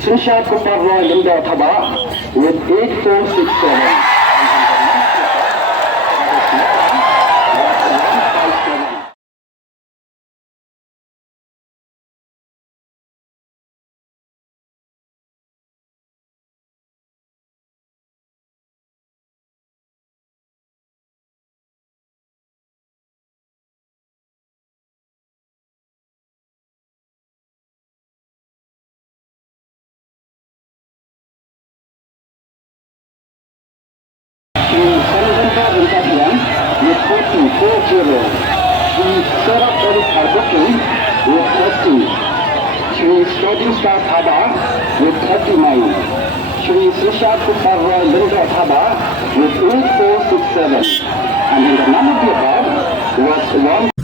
Sunsha Kuparwa Linda Kaba with 8467. With 40. She set up Haduh with 30. Shri Shooting Star Kaba with 39. Shri Srisha Kuparwa Linda Kaba with 8467. And in the number above was 1.